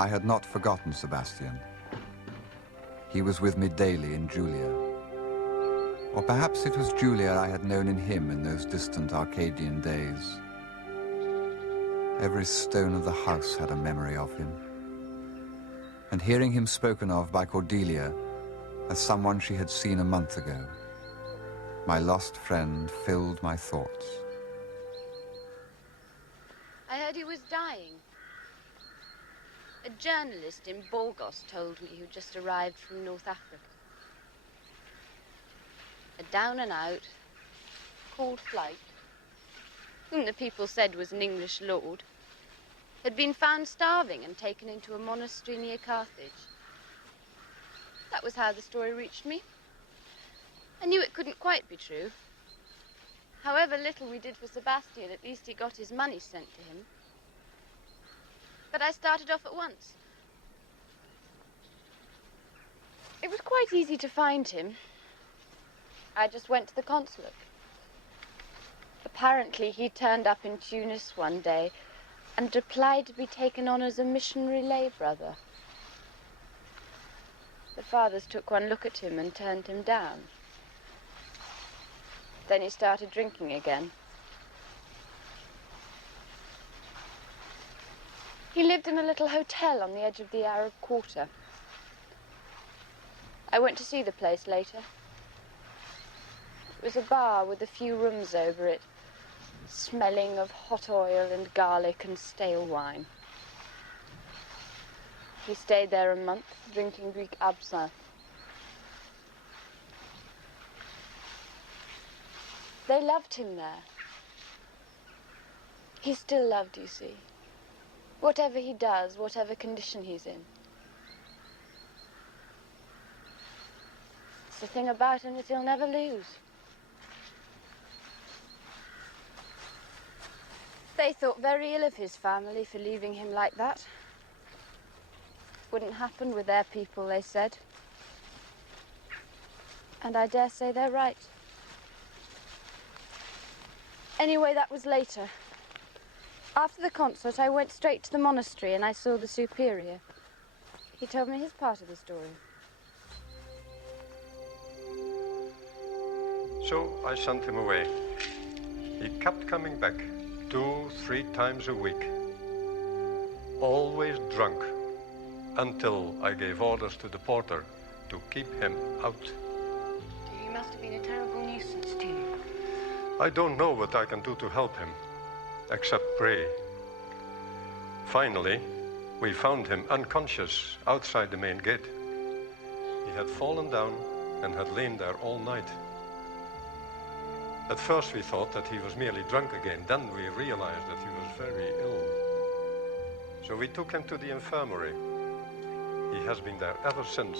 I had not forgotten Sebastian. He was with me daily in Julia. Or perhaps it was Julia I had known in him in those distant Arcadian days. Every stone of the house had a memory of him. And hearing him spoken of by Cordelia as someone she had seen a month ago, my lost friend filled my thoughts. I heard he was dying. A journalist in Burgos told me who'd just arrived from North Africa. A down-and-out, called Flight, whom the people said was an English lord, had been found starving and taken into a monastery near Carthage. That was how the story reached me. I knew it couldn't quite be true. However little we did for Sebastian, at least he got his money sent to him. But I started off at once. It was quite easy to find him. I just went to the consulate. Apparently, he turned up in Tunis one day and applied to be taken on as a missionary lay brother. The fathers took one look at him and turned him down. Then he started drinking again. He lived in a little hotel on the edge of the Arab Quarter. I went to see the place later. It was a bar with a few rooms over it, smelling of hot oil and garlic and stale wine. He stayed there a month, drinking Greek absinthe. They loved him there. He's still loved, you see. Whatever he does, whatever condition he's in. It's the thing about him that he'll never lose. They thought very ill of his family for leaving him like that. Wouldn't happen with their people, they said. And I dare say they're right. Anyway, that was later. After the concert, I went straight to the monastery and I saw the superior. He told me his part of the story. So I sent him away. He kept coming back 2-3 times a week. Always drunk, until I gave orders to the porter to keep him out. He must have been a terrible nuisance to you. I don't know what I can do to help him, except pray. Finally, we found him unconscious outside the main gate. He had fallen down and had lain there all night. At first we thought that he was merely drunk again. Then we realized that he was very ill. So we took him to the infirmary. He has been there ever since.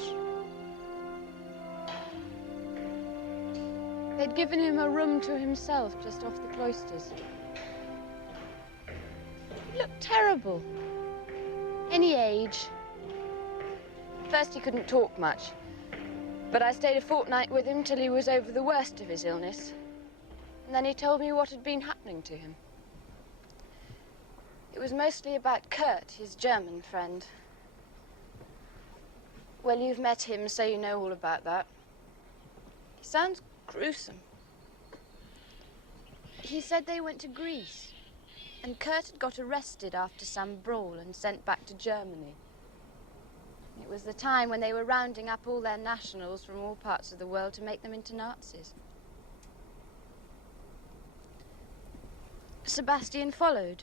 They'd given him a room to himself just off the cloisters. He looked terrible. Any age. At first he couldn't talk much, but I stayed a fortnight with him till he was over the worst of his illness. And then he told me what had been happening to him. It was mostly about Kurt, his German friend. Well, you've met him, so you know all about that. He sounds gruesome. He said they went to Greece, and Kurt had got arrested after some brawl and sent back to Germany. It was the time when they were rounding up all their nationals from all parts of the world to make them into Nazis. Sebastian followed.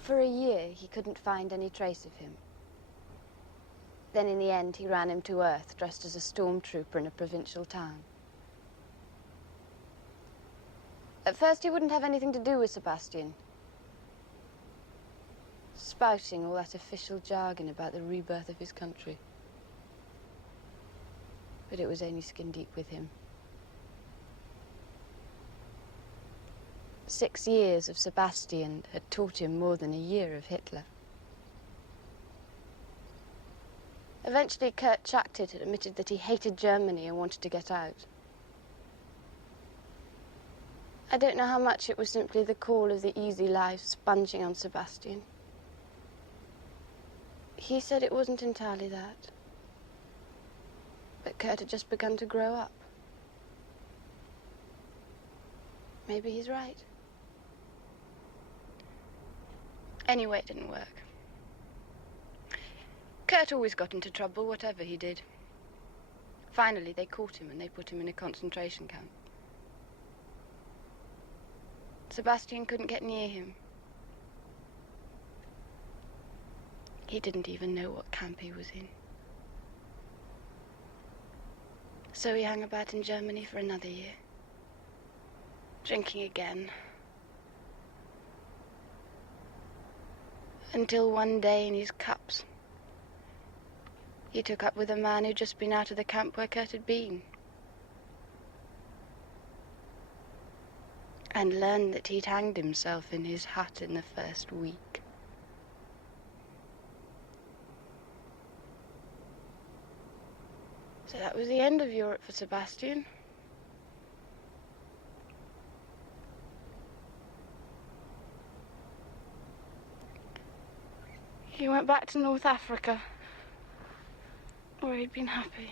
For a year, he couldn't find any trace of him. Then in the end, he ran him to earth, dressed as a stormtrooper in a provincial town. At first, he wouldn't have anything to do with Sebastian, spouting all that official jargon about the rebirth of his country. But it was only skin deep with him. 6 years of Sebastian had taught him more than a year of Hitler. Eventually, Kurt chucked it and admitted that he hated Germany and wanted to get out. I don't know how much it was simply the call of the easy life sponging on Sebastian. He said it wasn't entirely that. But Kurt had just begun to grow up. Maybe he's right. Anyway, it didn't work. Kurt always got into trouble, whatever he did. Finally, they caught him and they put him in a concentration camp. Sebastian couldn't get near him. He didn't even know what camp he was in. So he hung about in Germany for another year, drinking again. Until one day in his cups, he took up with a man who'd just been out of the camp where Kurt had been. And learned that he'd hanged himself in his hut in the first week. So that was the end of Europe for Sebastian. He went back to North Africa, where he'd been happy.